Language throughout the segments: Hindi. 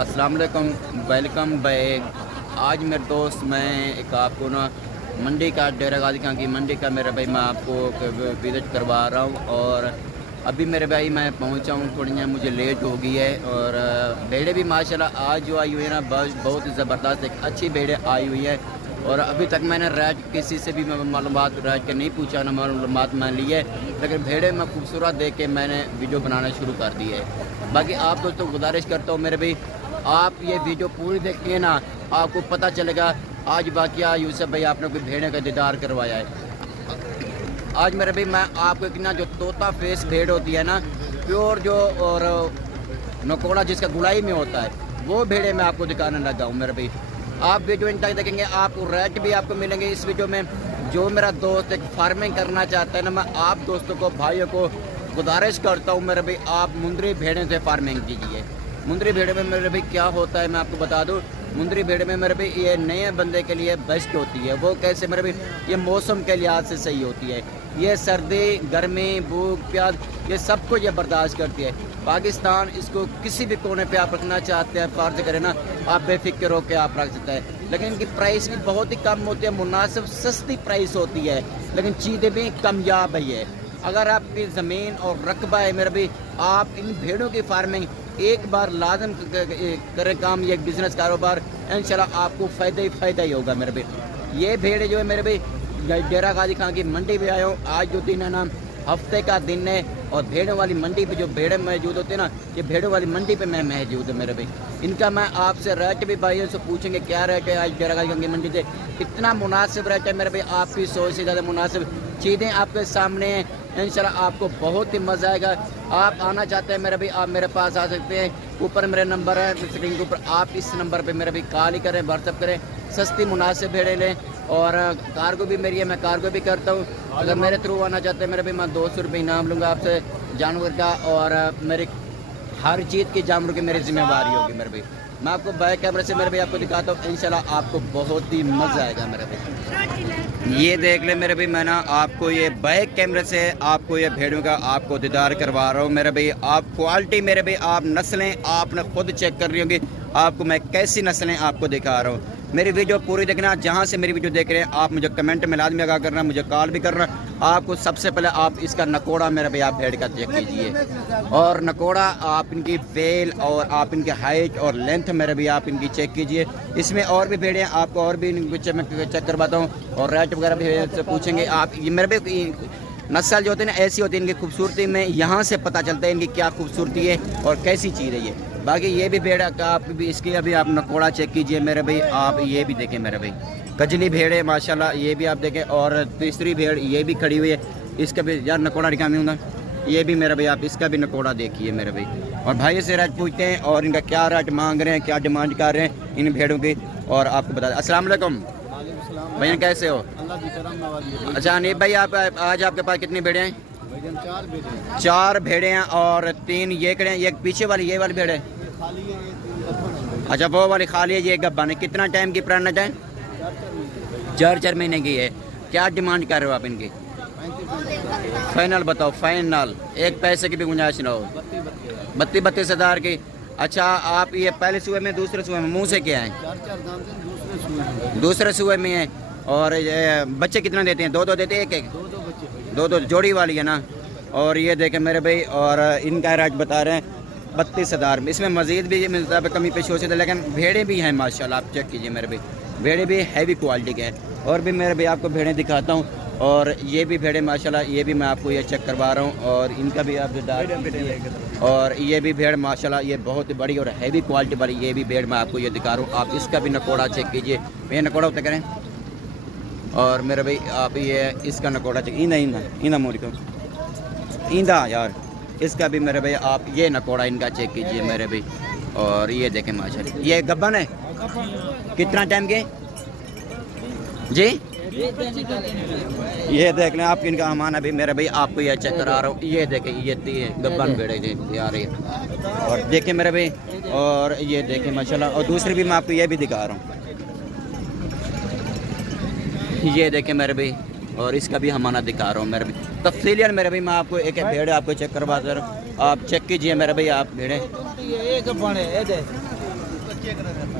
अस्सलाम वालेकुम, वेलकम बैक। आज मेरे दोस्त मैं एक आपको ना मंडी का डेरा गाजी खां की मंडी का मेरे भाई मैं आपको विज़िट करवा रहा हूँ। और अभी मेरे भाई मैं पहुँचा हूँ, थोड़ी ना मुझे लेट हो गई है। और भेड़ें भी माशाल्लाह आज जो आई हुई है ना बहुत ही ज़बरदस्त एक अच्छी भेड़ें आई हुई है। और अभी तक मैंने रेट किसी से भी मालूमात रेट के नहीं पूछा, ना मालूमात मैं ली है, लेकिन भेड़ें मैं खूबसूरत देख के मैंने वीडियो बनाना शुरू कर दी है। बाकी आप दोस्तों को गुजारिश करता हूँ मेरे भाई, आप ये वीडियो पूरी देखिए ना, आपको पता चलेगा आज वाकया यूसुफ भाई आपने कोई भेड़े का दीदार करवाया है। आज मेरे भाई मैं आपको एक ना जो तोता फेस भेड़ होती है ना, प्योर जो और नकोड़ा जिसका गुलाई में होता है, वो भेड़े मैं आपको दिखाने लगा हूँ मेरे भाई। आप वीडियो इन तक देखेंगे, आपको रेट भी आपको मिलेंगे इस वीडियो में। जो मेरा दोस्त एक फार्मिंग करना चाहता है ना, मैं आप दोस्तों को भाइयों को गुजारिश करता हूँ मेरे भाई, आप मुंदरी भेड़ों से फार्मिंग कीजिए। मुंदरी भेड़ में मेरे भाई क्या होता है मैं आपको बता दूं, मुंदरी भेड़ में मेरे भाई ये नए बंदे के लिए बेस्ट होती है। वो कैसे मेरे भाई, ये मौसम के लिहाज से सही होती है, ये सर्दी गर्मी भूख प्यास ये सब कुछ ये बर्दाश्त करती है। पाकिस्तान इसको किसी भी कोने पे आप रखना चाहते हैं फर्ज करें ना, आप बेफिक्र होकर आप रख सकते हैं। लेकिन इनकी प्राइस भी बहुत ही कम होती है, मुनासिब सस्ती प्राइस होती है, लेकिन चीज़ें भी कामयाब है। अगर आपकी ज़मीन और रकबा है मेरे भाई, आप इन भेड़ों की फार्मिंग एक बार लाजम करें काम, ये बिज़नेस कारोबार, इंशाल्लाह आपको फ़ायदा ही फ़ायदा ही होगा मेरे भाई। ये भेड़ जो है मेरे भाई डेरा गाजी खां की मंडी पे आया हूँ। आज जो दिन है ना हफ्ते का दिन है, और भेड़ों वाली मंडी पे जो भेड़ें मौजूद होते हैं ना, ये भेड़ों वाली मंडी पे मैं मौजूद हूँ मेरे भाई। इनका मैं आपसे रेट भी भाइयों से पूछेंगे क्या रेट है आज डेरा गाजी खां की मंडी से। इतना मुनासिब रेट है मेरे भाई, आपकी सोच से ज़्यादा मुनासिब चीज़ें आपके सामने हैं। इंशाल्लाह आपको बहुत ही मज़ा आएगा। आप आना चाहते हैं मेरे भाई, आप मेरे पास आ सकते हैं। ऊपर मेरे नंबर है स्क्रीन के ऊपर, आप इस नंबर पे मेरे भाई कॉल ही करें, व्हाट्सअप करें, सस्ती मुनासिब भेड़ें लें। और कार्गो भी मेरी है, मैं कार्गो भी करता हूँ। अगर मेरे थ्रू आना चाहते हैं मेरे भाई, मैं 200 रुपये इनाम लूँगा आपसे जानवर का, और मेरी हर चीज़ की जानवर की मेरी जिम्मेवारी होगी मेरे भाई। मैं आपको बैक कैमरे से मेरे भाई आपको दिखाता हूँ, इंशाल्लाह आपको बहुत ही मज़ा आएगा मेरे भाई। ये देख ले मेरे भाई, मैं ना आपको ये बैक कैमरे से आपको ये भेड़ों का आपको दीदार करवा रहा हूँ मेरे भाई। आप क्वालिटी मेरे भाई, आप नस्लें आपने खुद चेक कर रही होंगी, आपको मैं कैसी नस्लें आपको दिखा रहा हूँ। मेरी वीडियो पूरी देखना, जहाँ से मेरी वीडियो देख रहे हैं आप मुझे कमेंट में लाजमी आगाह करना, मुझे कॉल भी करना। आपको सबसे पहले आप इसका नकोड़ा मेरे भाई आप भेड़ का चेक कीजिए, और नकोड़ा आप इनकी फेल और आप इनकी हाइट और लेंथ मेरे भी आप इनकी चेक कीजिए। इसमें और भी भेड़ें आपको और भी इनको चेक करवाता हूँ, और रेट वगैरह भी से पूछेंगे आप। ये मेरे भी नस्ल जो होती है ना ऐसी होती है, इनकी खूबसूरती में यहाँ से पता चलता है इनकी क्या खूबसूरती है और कैसी चीज़ है ये। बाकी ये भी भेड़ का आप भी इसकी अभी आप नकोड़ा चेक कीजिए मेरे भाई, आप ये भी देखें मेरे भाई, कजली भेड़ है माशाल्लाह, ये भी आप देखें। और तीसरी भेड़ ये भी खड़ी हुई है, इसका भी यार नकोड़ा दिखा मैं, ये भी मेरा भाई आप इसका भी नकोड़ा देखिए मेरे भाई। और भाई से रेट पूछते हैं और इनका क्या रेट मांग रहे हैं, क्या डिमांड कर रहे हैं इन भेड़ों की, और आपको बता दें। अस्सलाम वालेकुम भैया, कैसे हो? अच्छा अनीब भाई, आप आज आपके पास कितनी भेड़ें हैं? 4 भेड़ें हैं, और 3 ये खड़े हैं, ये पीछे वाली ये वाली भेड़ है, अच्छा वो वाली खाली है, ये गब्बा है। कितना टाइम की पुराना टाइम? 4 महीने की है। क्या डिमांड कर रहे हो आप इनकी? फाइनल बताओ, फाइनल, एक पैसे की भी गुंजाइश ना हो। 32 हज़ार की। अच्छा आप ये पहले सूए में दूसरे सूए में मुँह से क्या है? दूसरे सूए में है। और ये बच्चे कितना देते हैं? 2 देते हैं, एक 2 जोड़ी वाली है ना। और ये देखें मेरे भाई, और इनका रेट बता रहे हैं 32 हज़ार में। इसमें मज़ीद भी मिलता है, कमी पेश हो सकती है, लेकिन भेड़ें भी हैं माशाल्लाह, आप चेक कीजिए मेरे भाई, भेड़ें भी हैवी क्वालिटी के हैं। और भी मेरे भाई आपको भेड़ें दिखाता हूँ, और ये भी भेड़ें माशाल्लाह, ये भी मैं आपको ये चेक करवा रहा हूँ, और इनका भी आप और ये भी भेड़ माशाल्लाह ये बहुत ही बड़ी और हैवी क्वालिटी वाली ये भी भेड़ मैं आपको ये दिखा रहा हूँ। आप इसका भी नकोड़ा चेक कीजिए, ये नकोड़ा होता करें। और मेरे भाई आप ये इसका नकोड़ा चेक, ईंदा मोरी को ईंदा यार, इसका भी मेरे भाई आप ये नकोड़ा इनका चेक कीजिए मेरे भाई। और ये देखें माशाल्लाह, ये गब्बन है, कितना टाइम के जी? ये देख लें आप, इनका हमान अभी मेरे भाई आपको ये चेक करा रहा हूँ। ये देखें ये गब्बन भेड़े आ रही है, और देखें मेरे भाई, और ये देखें माशाल्लाह। और दूसरी भी मैं आपको ये भी दिखा रहा हूँ, ये देखें मेरे भाई, और इसका भी हमारा दिखा रहा हूँ मेरे भाई तफसीलियन मेरे भाई। मैं आपको एक भेड़ आपको चेक करवा दे रहा हूँ, आप चेक कीजिए मेरे भाई। आप भेड़े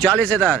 40,000.